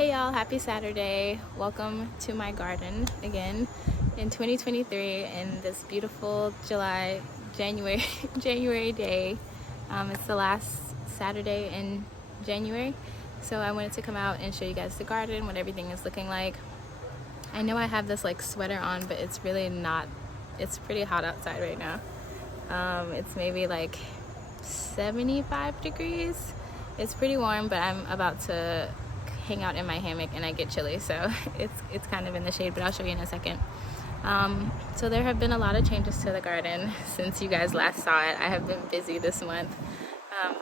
Hey y'all, happy Saturday. Welcome to my garden again in 2023 in this beautiful January January day. It's the last Saturday in January, so I wanted to come out and show you guys the garden, what everything is looking like. I know I have this like sweater on, but it's really not. It's pretty hot outside right now. It's maybe like 75 degrees. It's pretty warm, but I'm about to hang out in my hammock and I get chilly, so it's kind of in the shade, but I'll show you in a second. So there have been a lot of changes to the garden since you guys last saw it. I have been busy this month. I'm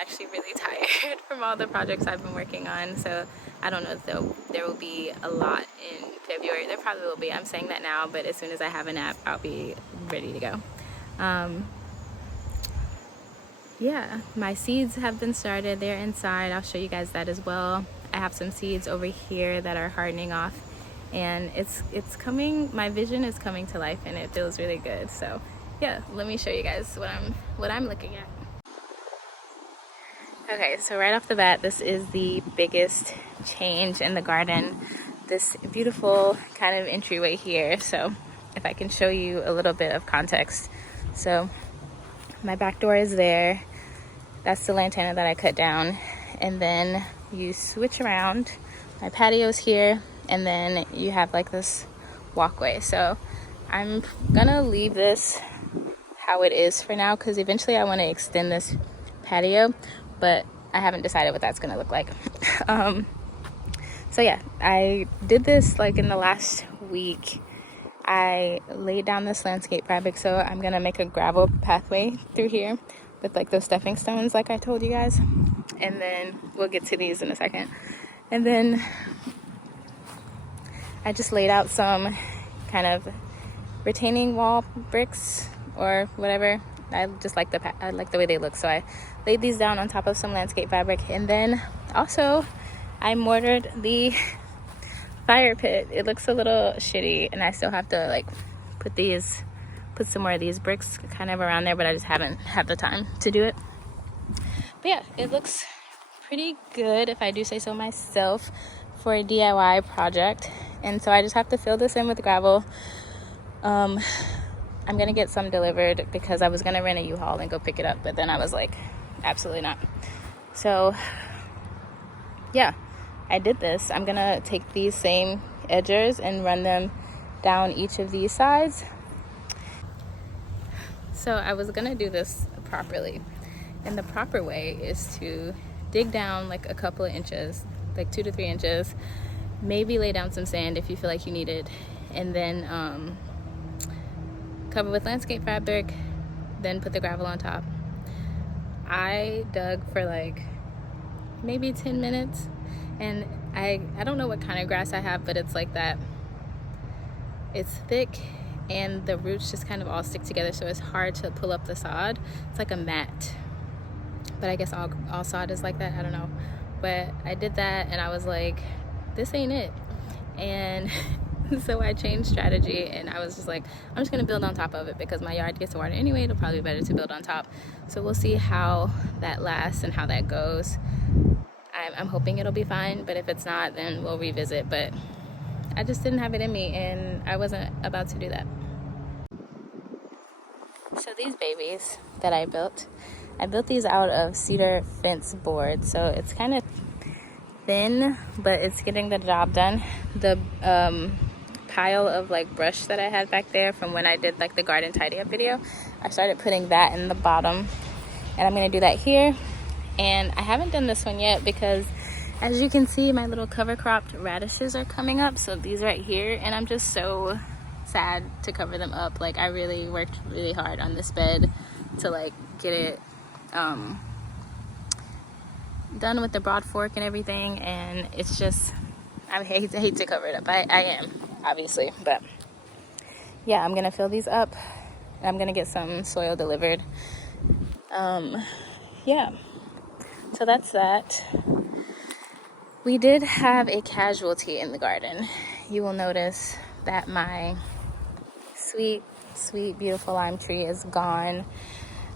actually really tired from all the projects I've been working on, so I don't know if there will be a lot in February. There probably will be. I'm saying that now, but as soon as I have a nap, I'll be ready to go. Yeah, my seeds have been started. They're inside. I'll show you guys that as well. I have some seeds over here that are hardening off, and it's coming. My vision is coming to life, and it feels really good. So yeah, let me show you guys what I'm looking at. Okay, so right off the bat, this is the biggest change in the garden. This beautiful kind of entryway here. So if I can show you a little bit of context. So my back door is there. That's the lantana that I cut down, and then you switch around. My patio's here, and then you have like this walkway. So I'm gonna leave this how it is for now, because eventually I want to extend this patio, but I haven't decided what that's gonna look like. So yeah, I did this like in the last week. I laid down this landscape fabric, so I'm gonna make a gravel pathway through here with like those stepping stones like I told you guys, and then we'll get to these in a second. And then I just laid out some kind of retaining wall bricks or whatever. I just like the way they look, so I laid these down on top of some landscape fabric. And then also I mortared the fire pit. It looks a little shitty, and I still have to like put some more of these bricks kind of around there, but I just haven't had the time to do it. But yeah, it looks pretty good, if I do say so myself, for a DIY project. And so I just have to fill this in with gravel. I'm gonna get some delivered because I was gonna rent a U-Haul and go pick it up, but then I was like, absolutely not. So yeah, I did this. I'm gonna take these same edgers and run them down each of these sides. So I was gonna do this properly, and the proper way is to dig down like a couple of inches, like 2 to 3 inches, maybe lay down some sand if you feel like you need it, and then cover with landscape fabric, then put the gravel on top. I dug for like maybe 10 minutes, and I don't know what kind of grass I have, but it's like that. It's thick, and the roots just kind of all stick together, so it's hard to pull up the sod. It's like a mat, but I guess all sod is like that. I don't know, but I did that, and I was like, this ain't it. And so I changed strategy, and I was just like, I'm just gonna build on top of it because my yard gets water anyway. It'll probably be better to build on top. So we'll see how that lasts and how that goes. I'm hoping it'll be fine, but if it's not, then we'll revisit. But I just didn't have it in me, and I wasn't about to do that. So these babies that I built these out of cedar fence board. So it's kind of thin, but it's getting the job done. The pile of like brush that I had back there from when I did like the garden tidy up video, I started putting that in the bottom, and I'm gonna do that here. And I haven't done this one yet because, as you can see, my little cover cropped radishes are coming up. So these right here, and I'm just so sad to cover them up. Like, I really worked really hard on this bed to like get it done with the broad fork and everything, and it's just, I hate to cover it up. I am, obviously, but yeah, I'm gonna fill these up, and I'm gonna get some soil delivered. Yeah, so that's that. We did have a casualty in the garden. You will notice that my sweet, beautiful lime tree is gone.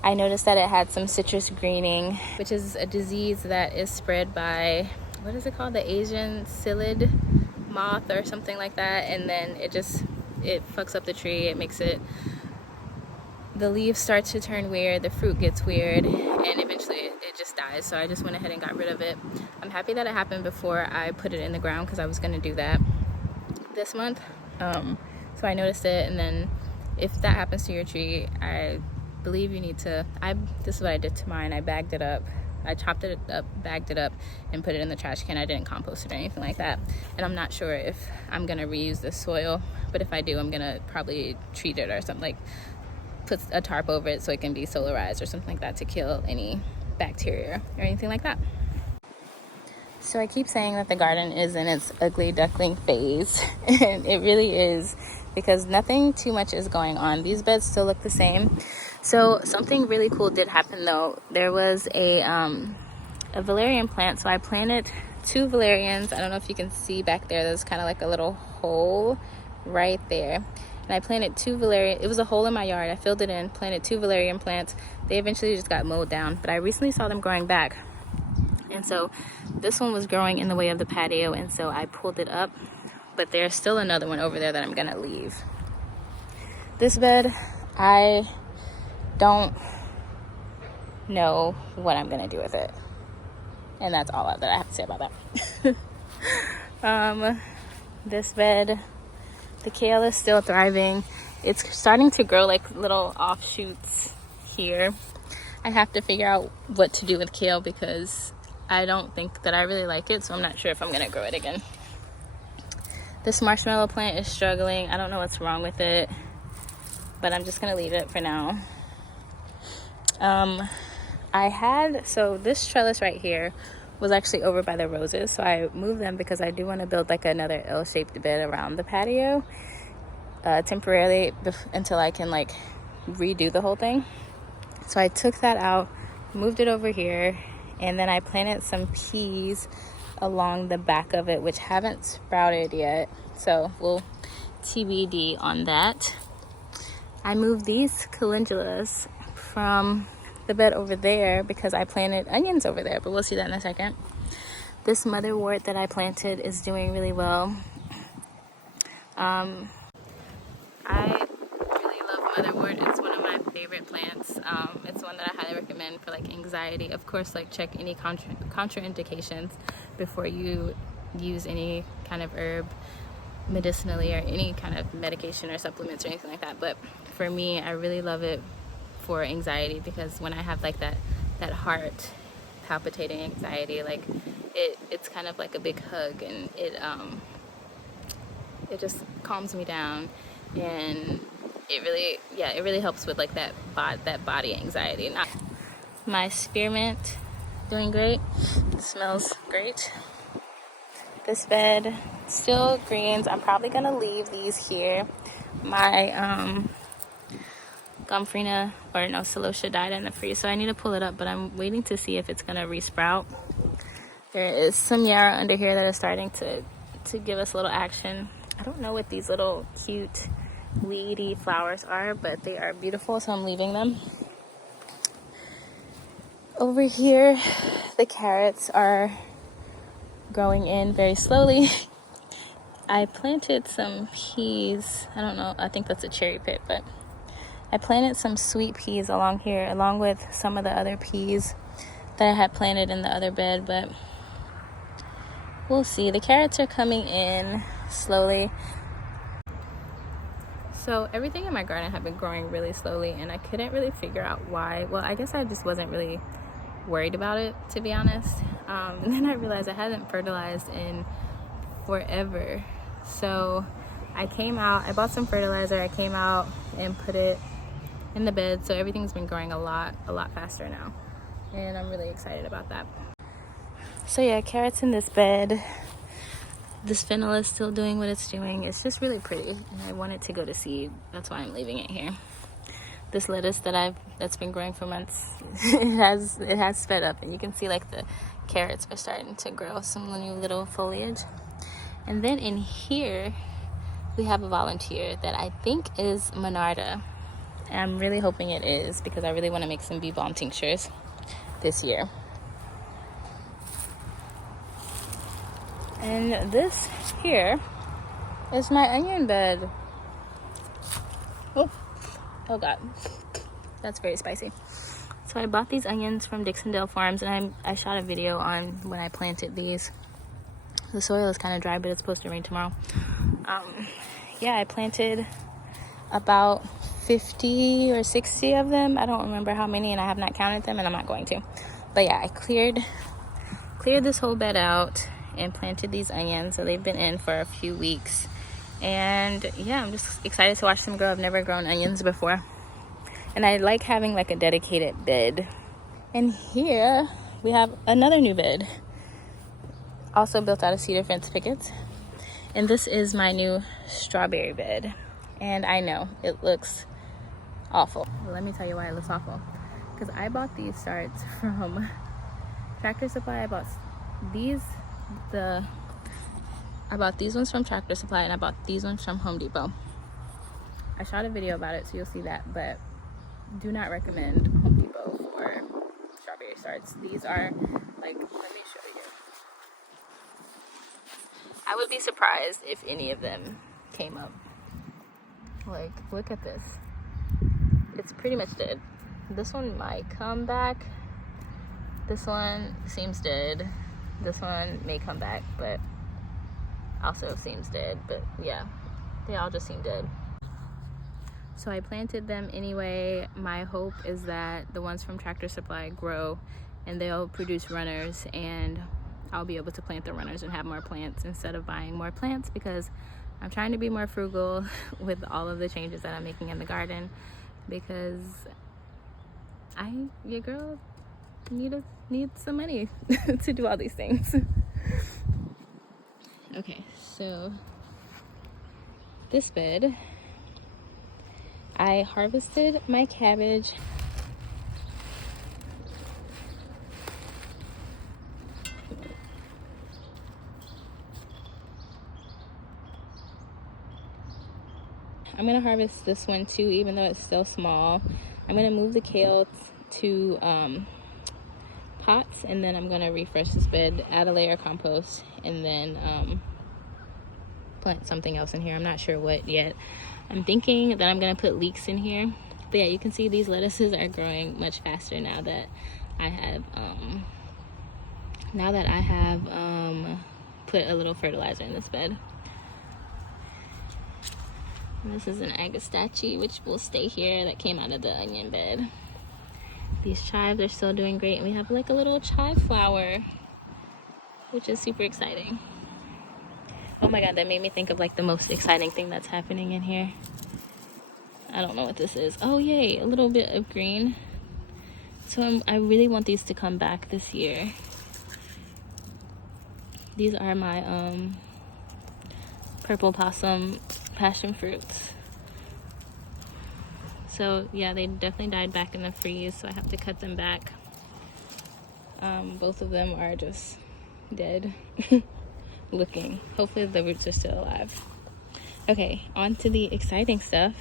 I noticed that it had some citrus greening, which is a disease that is spread by what is it called, the Asian psyllid moth or something like that, and then it fucks up the tree. It makes it, the leaves start to turn weird, the fruit gets weird, and eventually it just dies. So I just went ahead and got rid of it. I'm happy that it happened before I put it in the ground, because I was going to do that this month. So I noticed it, and then if that happens to your tree, I believe you need to, this is what I did to mine. I bagged it up. I chopped it up, bagged it up, and put it in the trash can. I didn't compost it or anything like that. And I'm not sure if I'm gonna reuse this soil, but if I do, I'm gonna probably treat it or something, like put a tarp over it so it can be solarized or something like that to kill any bacteria or anything like that. So I keep saying that the garden is in its ugly duckling phase, and it really is, because nothing too much is going on. These beds still look the same. So something really cool did happen though. There was a valerian plant. So I planted 2 valerians. I don't know if you can see back there. There's kind of like a little hole right there. And I planted 2 valerian. It was a hole in my yard. I filled it in, planted 2 valerian plants. They eventually just got mowed down, but I recently saw them growing back. And so this one was growing in the way of the patio, and so I pulled it up. But there's still another one over there that I'm gonna leave. This bed, I don't know what I'm gonna do with it, and that's all that I have to say about that. This bed, the kale is still thriving. It's starting to grow like little offshoots here. I have to figure out what to do with kale, because I don't think that I really like it, so I'm not sure if I'm gonna grow it again. This marshmallow plant is struggling. I don't know what's wrong with it, but I'm just gonna leave it for now. So this trellis right here was actually over by the roses, so I moved them because I do want to build like another L-shaped bed around the patio temporarily until I can like redo the whole thing. So I took that out, moved it over here, and then I planted some peas along the back of it, which haven't sprouted yet, so we'll TBD on that. I moved these calendulas from the bed over there because I planted onions over there, but we'll see that in a second. This motherwort that I planted is doing really well. I really love motherwort. It's one of my favorite plants. It's one that I highly recommend for like anxiety. Of course, like check any contraindications before you use any kind of herb medicinally or any kind of medication or supplements or anything like that. But for me, I really love it for anxiety, because when I have like that heart palpitating anxiety, like it's kind of like a big hug, and it just calms me down, and it really helps with like that body anxiety. My spearmint doing great. It smells great. This bed still greens. I'm probably gonna leave these here. My Gomphrena, or no, Celosia died in the freeze, so I need to pull it up, but I'm waiting to see if it's gonna resprout. There is some yarrow under here that is starting to give us a little action. I don't know what these little cute weedy flowers are, but they are beautiful, so I'm leaving them. Over here, the carrots are growing in very slowly. I planted some peas. I don't know, I think that's a cherry pit, but I planted some sweet peas along here, along with some of the other peas that I had planted in the other bed, but we'll see. The carrots are coming in slowly. So everything in my garden had been growing really slowly, and I couldn't really figure out why. Well, I guess I just wasn't really worried about it, to be honest. And then I realized I hadn't fertilized in forever. So I bought some fertilizer, I came out and put it in the bed, so everything's been growing a lot faster now, and I'm really excited about that. So yeah, carrots in this bed. This fennel is still doing what it's doing. It's just really pretty, and I want it to go to seed. That's why I'm leaving it here. This lettuce that's been growing for months, it has sped up, and you can see like the carrots are starting to grow some new little foliage. And then in here we have a volunteer that I think is Monarda. I'm really hoping it is, because I really want to make some bee balm tinctures this year. And this here is my onion bed. Oh God, that's very spicy. So I bought these onions from Dixondale Farms, and I shot a video on when I planted these. The soil is kind of dry, but it's supposed to rain tomorrow. Yeah, I planted about 50 or 60 of them. I don't remember how many, and I have not counted them, and I'm not going to. But yeah, I cleared this whole bed out and planted these onions. So they've been in for a few weeks. And yeah, I'm just excited to watch them grow. I've never grown onions before. And I like having like a dedicated bed. And here we have another new bed. Also built out of cedar fence pickets. And this is my new strawberry bed. And I know it looks awful. Well, let me tell you why it looks awful. Because I bought these starts from Tractor Supply. I bought these ones from Tractor Supply, and I bought these ones from Home Depot. I shot a video about it, so you'll see that, but do not recommend Home Depot for strawberry starts. These are like, let me show you. I would be surprised if any of them came up. Like, look at this. It's pretty much dead. This one might come back. This one seems dead. This one may come back, but also seems dead. But yeah, they all just seem dead. So I planted them anyway. My hope is that the ones from Tractor Supply grow and they'll produce runners, and I'll be able to plant the runners and have more plants instead of buying more plants, because I'm trying to be more frugal with all of the changes that I'm making in the garden, because your girl needs some money to do all these things. Okay, so this bed, I harvested my cabbage. I'm gonna harvest this one too, even though it's still small. I'm gonna move the kale to pots, and then I'm gonna refresh this bed, add a layer of compost, and then plant something else in here. I'm not sure what yet. I'm thinking that I'm gonna put leeks in here. But yeah, you can see these lettuces are growing much faster now that I have put a little fertilizer in this bed. And this is an agastache, which will stay here, that came out of the onion bed. These chives are still doing great, and we have like a little chive flower, which is super exciting. Oh my God, that made me think of like the most exciting thing that's happening in here. I don't know what this is. Oh yay, a little bit of green. So I really want these to come back this year. These are my purple possum passion fruits. So yeah, they definitely died back in the freeze, so I have to cut them back. Both of them are just dead looking. Hopefully the roots are still alive. Okay, on to the exciting stuff.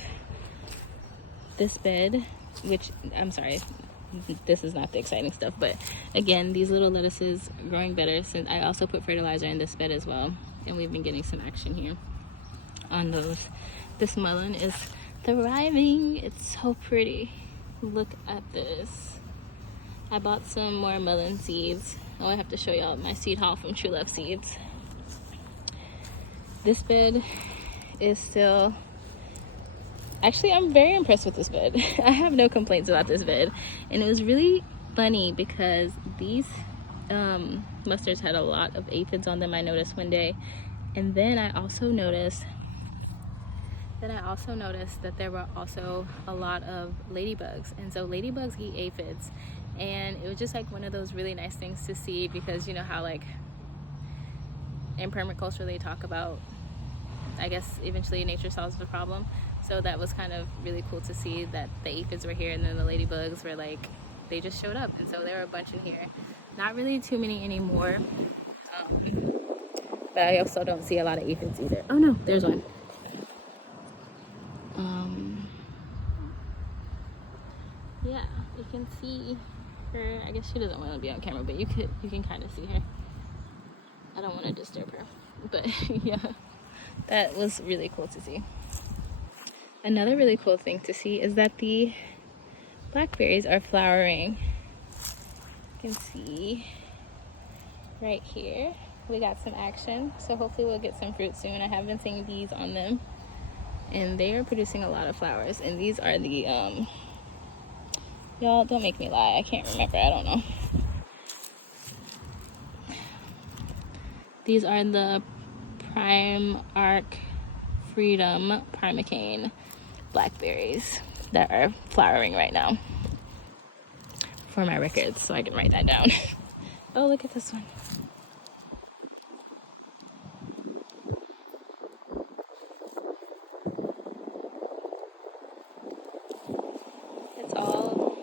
This bed, which, I'm sorry, this is not the exciting stuff, but again, these little lettuces are growing better, since I also put fertilizer in this bed as well, and we've been getting some action here on those. This melon is thriving. It's so pretty. Look at this. I bought some more melon seeds. Oh, I have to show y'all my seed haul from True Love Seeds. This bed is still, actually I'm very impressed with this bed. I have no complaints about this bed. And it was really funny because these mustards had a lot of aphids on them, I noticed one day. And then I also noticed that there were also a lot of ladybugs. And so ladybugs eat aphids. And it was just like one of those really nice things to see, because you know how like in permaculture they talk about, I guess eventually nature solves the problem. So that was kind of really cool to see that the aphids were here, and then the ladybugs were like, they just showed up. And so there were a bunch in here. Not really too many anymore. But I also don't see a lot of aphids either. Oh no, there's one. Yeah, you can see her. I guess she doesn't want to be on camera, but you can kind of see her. I don't want to disturb her. But yeah, that was really cool to see. Another really cool thing to see is that the blackberries are flowering. You can see right here we got some action, so hopefully we'll get some fruit soon. I have been seeing bees on them, and they are producing a lot of flowers. And these are the y'all don't make me lie, I can't remember, I don't know. These are the Prime Arc Freedom Primacane blackberries that are flowering right now, for my records, so I can write that down. Oh, look at this one. It's all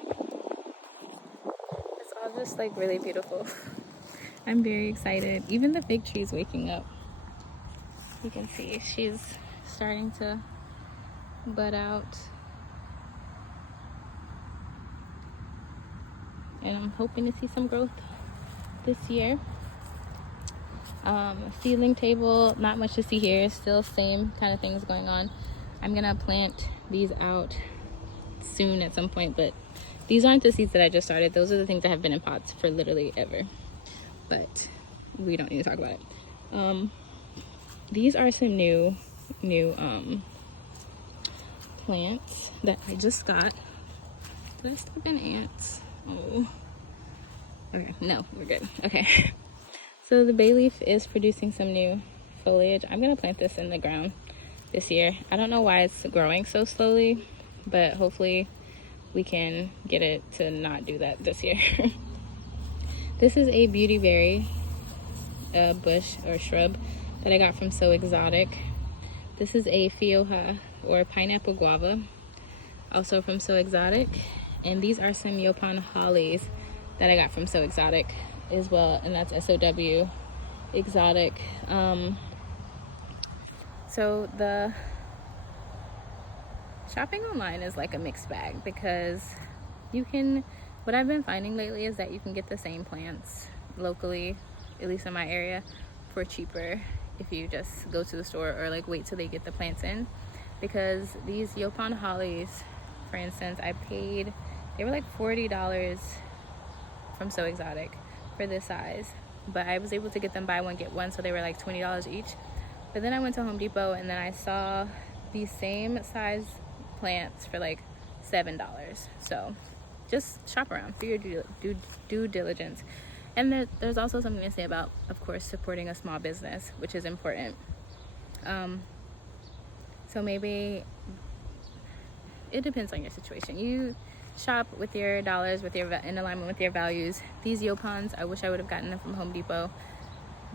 just like really beautiful. I'm very excited. Even the fig tree is waking up. You can see she's starting to bud out. And I'm hoping to see some growth this year. Seedling table, not much to see here. Still same kind of things going on. I'm gonna plant these out soon at some point, but these aren't the seeds that I just started. Those are the things that have been in pots for literally ever. But we don't need to talk about it. These are some new plants that I just got. Did I step in ants? Oh. Okay, no, we're good. Okay. So the bay leaf is producing some new foliage. I'm gonna plant this in the ground this year. I don't know why it's growing so slowly, but hopefully we can get it to not do that this year. This is a beautyberry bush or shrub that I got from So Exotic. This is a fioja or pineapple guava, also from So Exotic. And these are some Yopan hollies that I got from So Exotic as well, and that's SOW Exotic. So the shopping online is like a mixed bag, because what I've been finding lately is that you can get the same plants locally, at least in my area, for cheaper if you just go to the store or like wait till they get the plants in. Because these Yopan hollies, for instance, they were like $40 from So Exotic for this size, but I was able to get them buy one get one, so they were like $20 each. But then I went to Home Depot and then I saw these same size plants for like $7. So just shop around, do your due diligence. And there's also something to say about, of course, supporting a small business, which is important. So maybe it depends on your situation. You shop with your dollars, in alignment with your values. These Yopans, I wish I would have gotten them from Home Depot.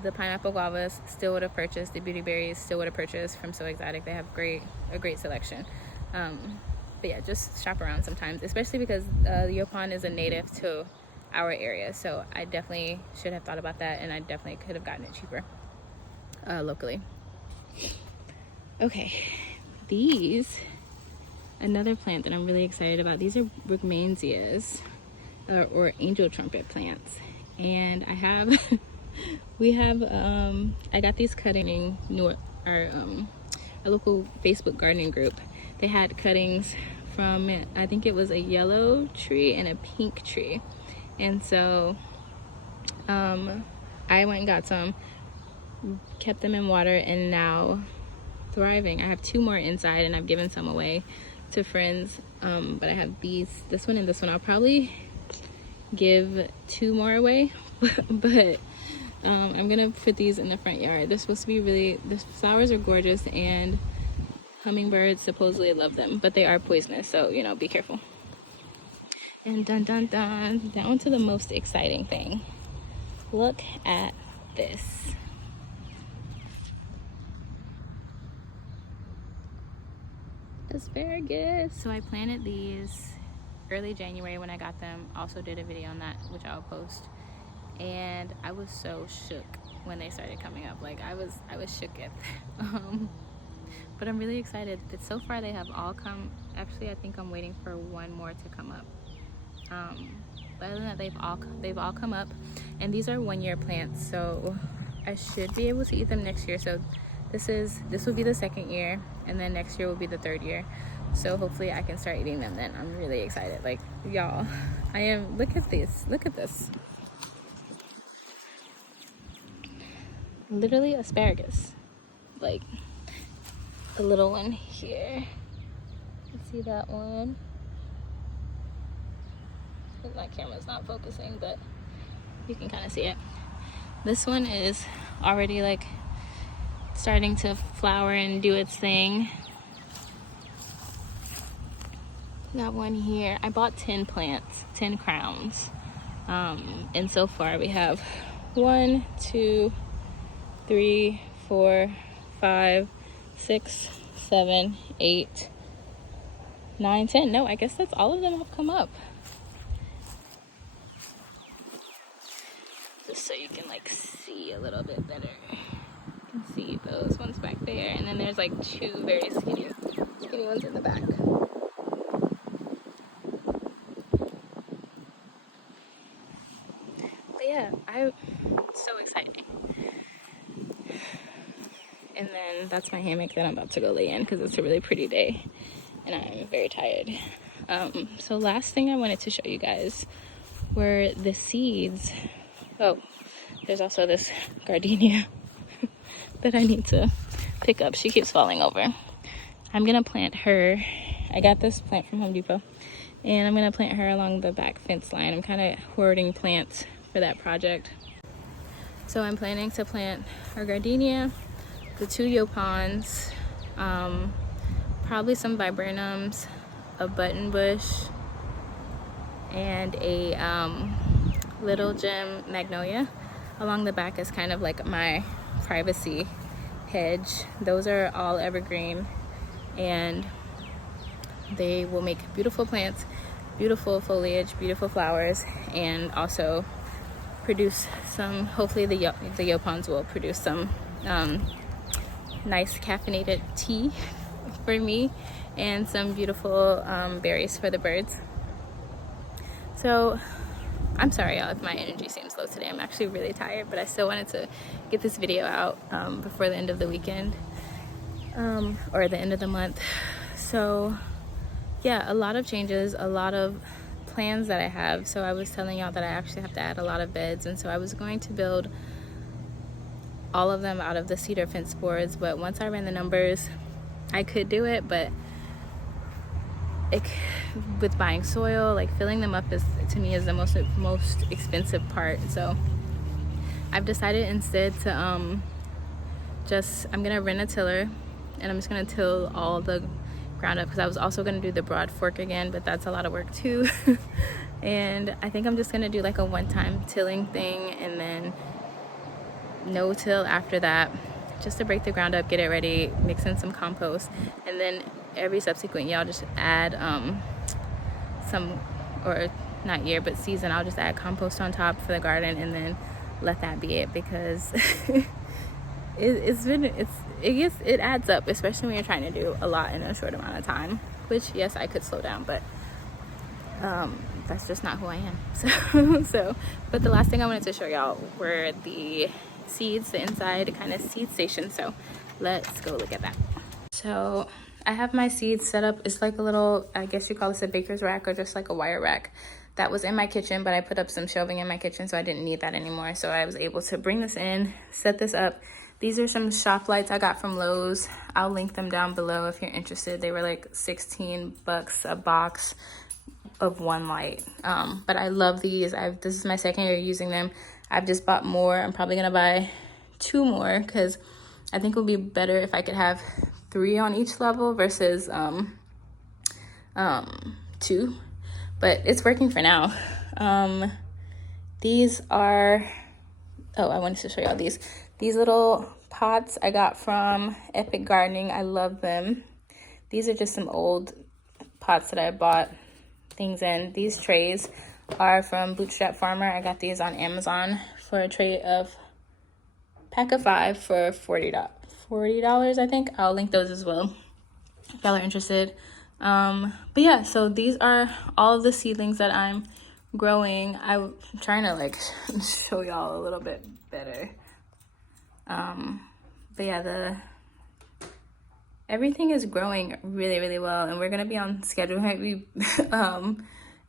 The pineapple guavas still would have purchased. The beautyberries still would have purchased from So Exotic. They have a great selection. But yeah, just shop around sometimes, especially because the Yopan is a native to our area. So I definitely should have thought about that, and I definitely could have gotten it cheaper locally. Okay, another plant that I'm really excited about. These are Brugmansias, or angel trumpet plants, and I got these cutting a local Facebook gardening group. They had cuttings from, I think it was a yellow tree and a pink tree, and so I went and got some, kept them in water, and now thriving. I have 2 more inside, and I've given some away to friends, but I have this one and this one. I'll probably give 2 more away, but I'm gonna put these in the front yard. They're supposed to be the flowers are gorgeous, and hummingbirds supposedly love them, but they are poisonous, so be careful. And down to the most exciting thing. Look at this. Asparagus. So I planted these early January when I got them. Also did a video on that, which I'll post. And I was so shook when they started coming up. Like I was shooketh. But I'm really excited that so far they have all come. Actually, I think I'm waiting for one more to come up. But other than that, they've all come up, and these are 1-year plants. So I should be able to eat them next year. So this will be the 2nd year, and then next year will be the 3rd year. So hopefully I can start eating them then. I'm really excited. Like, y'all, I am. Look at this. Look at this. Literally asparagus. Like the little one here. You see that one? I think my camera's not focusing, but you can kind of see it. This one is already like starting to flower and do its thing. Got one here. I bought 10 plants, 10 crowns. And so far we have 1, 2, 3, 4, 5, 6, 7, 8, 9, 10. No, I guess that's all of them have come up. Just so you can like see a little bit better. You can see those ones back there, and then there's like 2 very skinny ones in the back. But yeah, I'm so excited. And then that's my hammock that I'm about to go lay in because it's a really pretty day and I'm very tired. So last thing I wanted to show you guys were the seeds. Oh, there's also this gardenia that I need to pick up. She keeps falling over. I'm gonna plant her. I got this plant from Home Depot, and I'm gonna plant her along the back fence line. I'm kind of hoarding plants for that project. So I'm planning to plant our gardenia, the 2 yopons, probably some viburnums, a button bush, and a little gem magnolia. Along the back is kind of like my privacy hedge. Those are all evergreen, and they will make beautiful plants, beautiful foliage, beautiful flowers, and also produce some, hopefully the yopons will produce some nice caffeinated tea for me, and some beautiful berries for the birds. So I'm sorry y'all if my energy seems low today. I'm actually really tired, but I still wanted to get this video out before the end of the weekend, or the end of the month. So yeah, a lot of changes, a lot of plans that I have. So I was telling y'all that I actually have to add a lot of beds, and so I was going to build all of them out of the cedar fence boards, but once I ran the numbers, I could do it, but with buying soil, like filling them up is, to me, is the most expensive part. So I've decided instead to I'm gonna rent a tiller, and I'm just gonna till all the ground up, because I was also gonna do the broad fork again, but that's a lot of work too. And I think I'm just gonna do like a one-time tilling thing, and then no till after that, just to break the ground up, get it ready, mix in some compost, and then every subsequent year I'll just add some, or not year but season, I'll just add compost on top for the garden, and then let that be it, because it adds up, especially when you're trying to do a lot in a short amount of time. Which, yes, I could slow down, but that's just not who I am. So but the last thing I wanted to show y'all were the seeds, the inside kind of seed station. So let's go look at that. So I have my seeds set up. It's like a little, I guess you call this a baker's rack, or just like a wire rack that was in my kitchen, but I put up some shelving in my kitchen, so I didn't need that anymore. So I was able to bring this in, set this up. These are some shop lights I got from Lowe's. I'll link them down below if you're interested. They were like $16 a box of one light. But I love these. This is my 2nd year using them. I've just bought more. I'm probably gonna buy 2 more, because I think it would be better if I could have 3 on each level versus 2. But it's working for now. These are, oh, I wanted to show y'all these little pots I got from Epic Gardening. I love them. These are just some old pots that I bought things in. These trays are from Bootstrap Farmer. I got these on Amazon for a tray of pack of 5 for $40, I think. I'll link those as well if y'all are interested. But yeah, so these are all of the seedlings that I'm growing. I'm trying to like show y'all a little bit better. But yeah, everything is growing really, really well, and we're gonna be on schedule. Might be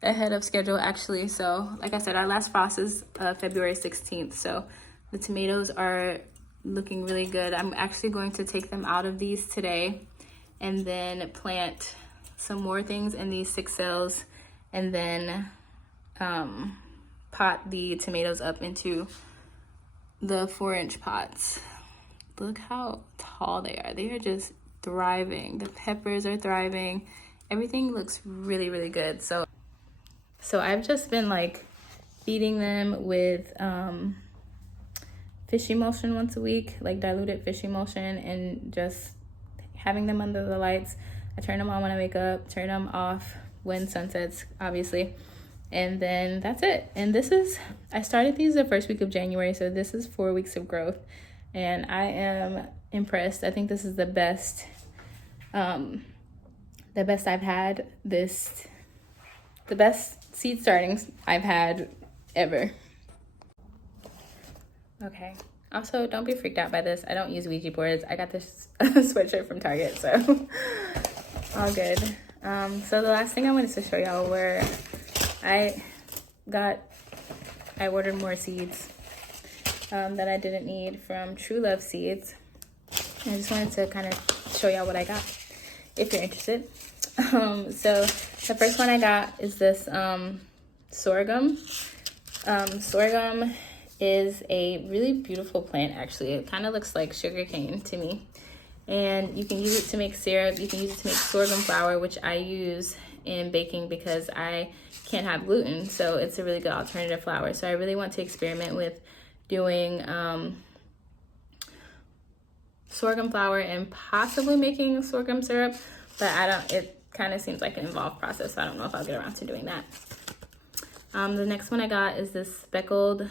ahead of schedule actually. So like I said, our last frost is February 16th. So the tomatoes are looking really good. I'm actually going to take them out of these today and then plant some more things in these 6 cells, and then pot the tomatoes up into the 4-inch pots. Look how tall they are. They are just thriving. The peppers are thriving. Everything looks really, really good. So I've just been like feeding them with fish emulsion once a week, like diluted fish emulsion, and just having them under the lights. I turn them on when I wake up, turn them off when sun sets, obviously. And then that's it. And I started these the first week of January, so this is 4 weeks of growth. And I am impressed. I think this is the best I've had the best seed startings I've had ever. Okay. Also, don't be freaked out by this. I don't use Ouija boards. I got this sweatshirt from Target, so all good. So the last thing I wanted to show y'all were I ordered more seeds that I didn't need from True Love Seeds. I just wanted to kind of show y'all what I got if you're interested. So the first one I got is this sorghum. Sorghum is a really beautiful plant, actually. It kind of looks like sugar cane to me. And you can use it to make syrup. You can use it to make sorghum flour, which I use in baking because I can't have gluten. So it's a really good alternative flour. So I really want to experiment with doing sorghum flour and possibly making sorghum syrup. But it kind of seems like an involved process. So I don't know if I'll get around to doing that. The next one I got is this speckled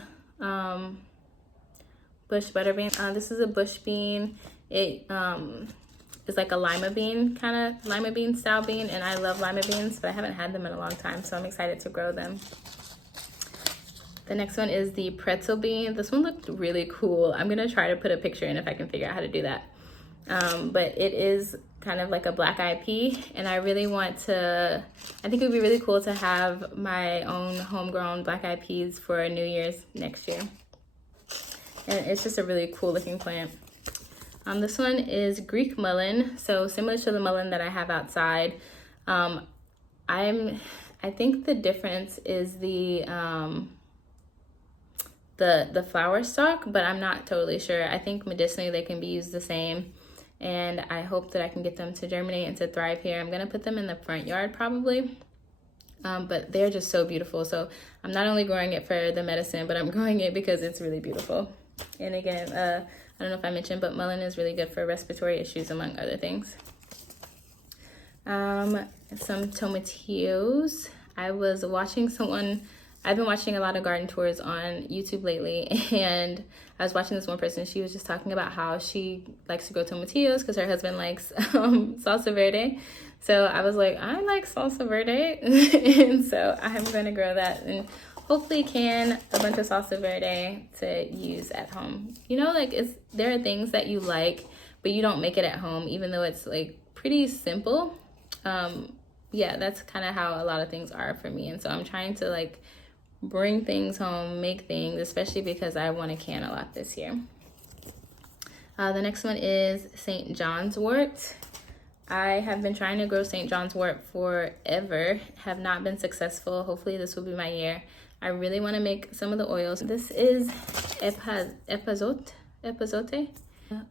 bush butter bean. This is a bush bean. It is like a lima bean style bean, and I love lima beans, but I haven't had them in a long time, so I'm excited to grow them. The next one is the pretzel bean. This one looked really cool. I'm gonna try to put a picture in if I can figure out how to do that. But it is kind of like a black-eyed pea, and I think it would be really cool to have my own homegrown black-eyed peas for New Year's next year. And it's just a really cool looking plant. This one is Greek mullein, so similar to the mullein that I have outside. I think the difference is the flower stalk, but I'm not totally sure. I think medicinally they can be used the same, and I hope that I can get them to germinate and to thrive here. I'm gonna put them in the front yard probably, but they're just so beautiful. So I'm not only growing it for the medicine, but I'm growing it because it's really beautiful. And again, I don't know if I mentioned, but mullein is really good for respiratory issues, among other things. Some tomatillos. I've been watching a lot of garden tours on YouTube lately, and I was watching this one person. She was just talking about how she likes to grow tomatillos because her husband likes salsa verde. So I was like, I like salsa verde, and so I'm going to grow that and hopefully can a bunch of salsa verde to use at home. You know, like there are things that you like, but you don't make it at home, even though it's like pretty simple. Yeah, that's kind of how a lot of things are for me. And so I'm trying to like bring things home, make things, especially because I want to can a lot this year. The next one is St. John's wort. I have been trying to grow St. John's wort forever, have not been successful. Hopefully this will be my year. I really want to make some of the oils. This is epazote,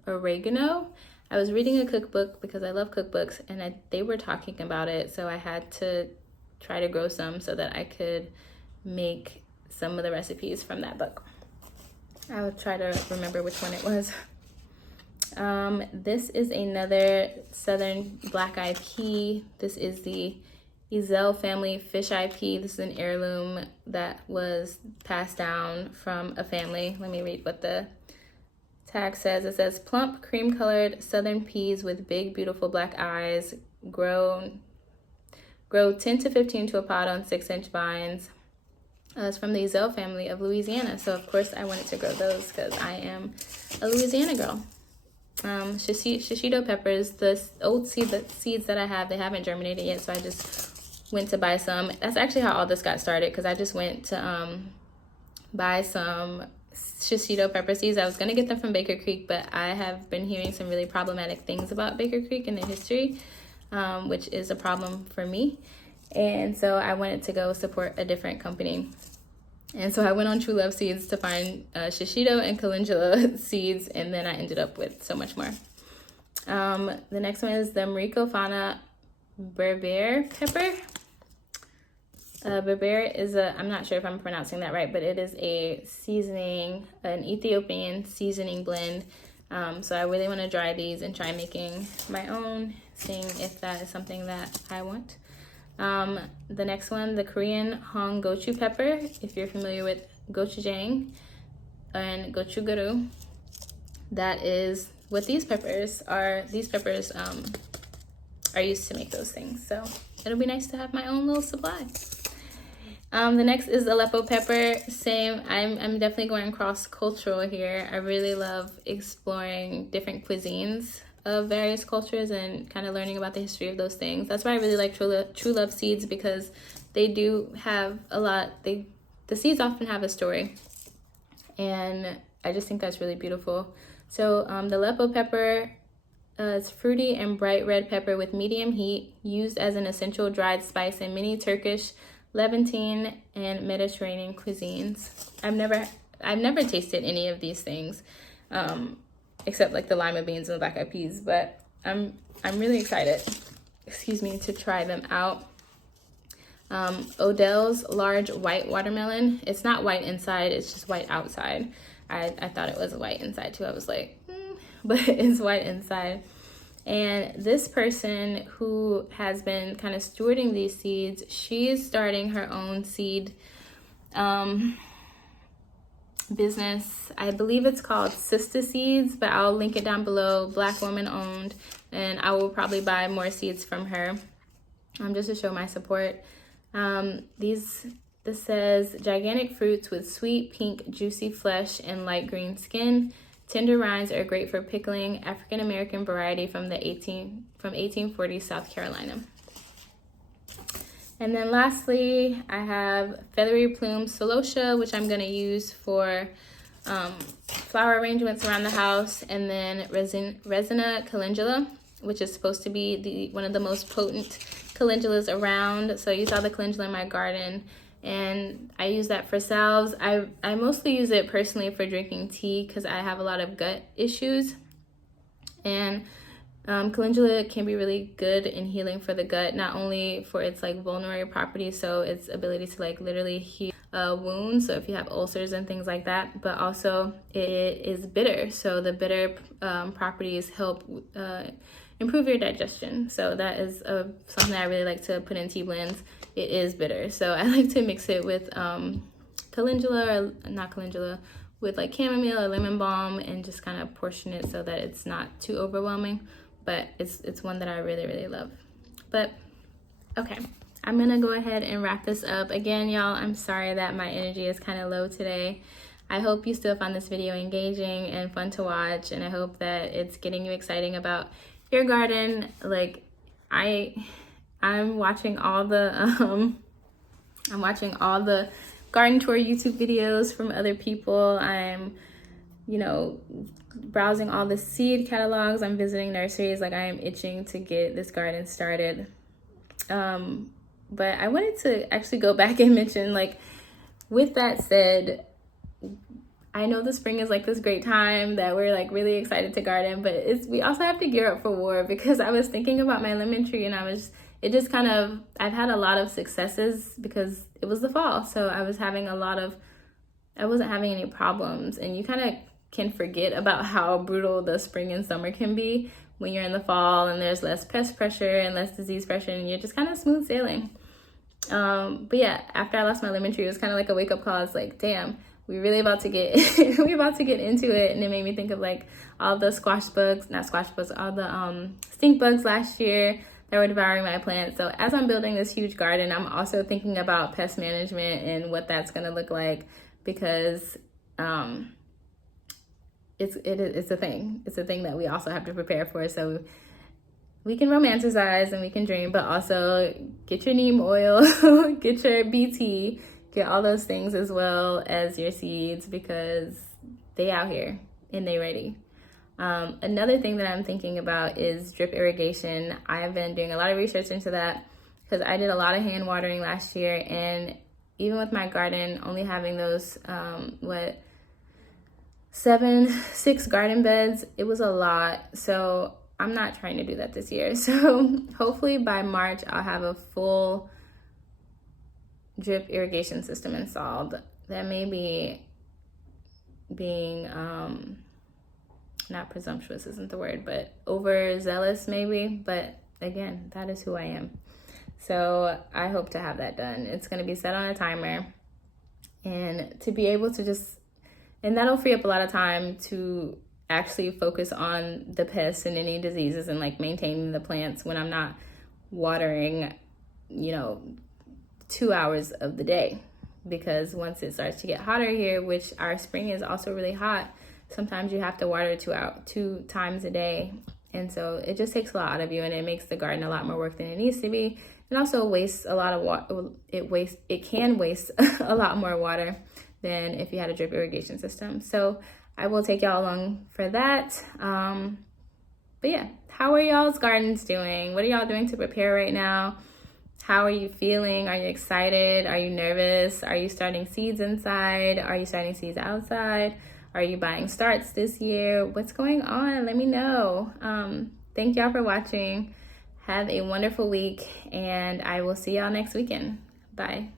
oregano. I was reading a cookbook because I love cookbooks, and they were talking about it, so I had to try to grow some so that I could make some of the recipes from that book. I will try to remember which one it was. This is another southern black-eyed pea. This is the Ezel family fish-eye pea. This is an heirloom that was passed down from a family. Let me read what the tag says. It says, plump, cream-colored southern peas with big, beautiful black eyes. Grow 10 to 15 to a pod on 6-inch vines. It's from the Zell family of Louisiana. So of course I wanted to grow those because I am a Louisiana girl. Shishito peppers, the old seeds that I have, they haven't germinated yet, so I just went to buy some. That's actually how all this got started, because I just went to buy some shishito pepper seeds. I was going to get them from Baker Creek, but I have been hearing some really problematic things about Baker Creek and their history, which is a problem for me. And so I wanted to go support a different company. And so I went on True Love Seeds to find shishito and calendula seeds, and then I ended up with so much more. The next one is the Marico Fauna Berbere pepper. Berbere is I'm not sure if I'm pronouncing that right, but it is a seasoning, an Ethiopian seasoning blend. So I really want to dry these and try making my own, seeing if that is something that I want. The next one, the Korean Hong Gochu pepper, if you're familiar with gochujang and gochugaru, that is what these peppers are. These peppers are used to make those things, so it'll be nice to have my own little supply. The next is Aleppo pepper. Same, I'm definitely going cross-cultural here. I really love exploring different cuisines of various cultures and kind of learning about the history of those things. That's why I really like True Love Seeds, because they do have a lot. The seeds often have a story, and I just think that's really beautiful. So the Aleppo pepper is fruity and bright red pepper with medium heat, used as an essential dried spice in many Turkish, Levantine, and Mediterranean cuisines. I've never tasted any of these things, except like the lima beans and the black eyed peas, but I'm really excited, to try them out. Odell's large white watermelon. It's not white inside, it's just white outside. I thought it was white inside too. I was like, but it's white inside. And this person who has been kind of stewarding these seeds, she is starting her own seed business. I believe it's called Sister Seeds, but I'll link it down below. Black woman owned, and I will probably buy more seeds from her, just to show my support. This says gigantic fruits with sweet pink juicy flesh and light green skin. Tender rinds are great for pickling. African American variety from 1840 South Carolina. And then lastly, I have Feathery Plume Celosia, which I'm going to use for flower arrangements around the house. And then Resina calendula, which is supposed to be one of the most potent calendulas around. So you saw the calendula in my garden, and I use that for salves. I mostly use it personally for drinking tea because I have a lot of gut issues. And calendula can be really good in healing for the gut, not only for its like vulnerable properties, so its ability to like literally heal wounds, so if you have ulcers and things like that, but also it is bitter, so the bitter properties help improve your digestion. So that is something I really like to put in tea blends. It is bitter, so I like to mix it with with like chamomile or lemon balm, and just kind of portion it so that it's not too overwhelming. But it's one that I really, really love. But okay, I'm gonna go ahead and wrap this up. Again, y'all, I'm sorry that my energy is kind of low today. I hope you still found this video engaging and fun to watch, and I hope that it's getting you exciting about your garden. Like I'm watching all the garden tour YouTube videos from other people. I'm browsing all the seed catalogs. I'm visiting nurseries. Like, I am itching to get this garden started. But I wanted to actually go back and mention, like, with that said, I know the spring is like this great time that we're like really excited to garden, but we also have to gear up for war, because I was thinking about my lemon tree, and I've had a lot of successes because it was the fall. So I wasn't having any problems, and you kind of can forget about how brutal the spring and summer can be when you're in the fall and there's less pest pressure and less disease pressure, and you're just kind of smooth sailing. But yeah, after I lost my lemon tree, it was kind of like a wake up call. It's like, damn, we really about to get into it. And it made me think of like all the all the stink bugs last year, that were devouring my plants. So as I'm building this huge garden, I'm also thinking about pest management and what that's going to look like, because it's a thing. It's a thing that we also have to prepare for. So we can romanticize and we can dream, but also get your neem oil, get your BT, get all those things as well as your seeds, because they out here and they ready. Another thing that I'm thinking about is drip irrigation. I've been doing a lot of research into that because I did a lot of hand watering last year, and even with my garden only having those, 6 garden beds, it was a lot. So I'm not trying to do that this year. So hopefully by March, I'll have a full drip irrigation system installed. That may be being, not presumptuous isn't the word, but overzealous maybe. But again, that is who I am. So I hope to have that done. It's going to be set on a timer, and to be able to and that'll free up a lot of time to actually focus on the pests and any diseases and like maintaining the plants when I'm not watering, 2 hours of the day. Because once it starts to get hotter here, which our spring is also really hot, sometimes you have to water 2 times a day. And so it just takes a lot out of you, and it makes the garden a lot more work than it needs to be. It also wastes a lot of water. It can waste a lot more water than if you had a drip irrigation system. So I will take y'all along for that. But yeah, how are y'all's gardens doing? What are y'all doing to prepare right now? How are you feeling? Are you excited? Are you nervous? Are you starting seeds inside? Are you starting seeds outside? Are you buying starts this year? What's going on? Let me know. Thank y'all for watching. Have a wonderful week, and I will see y'all next weekend. Bye.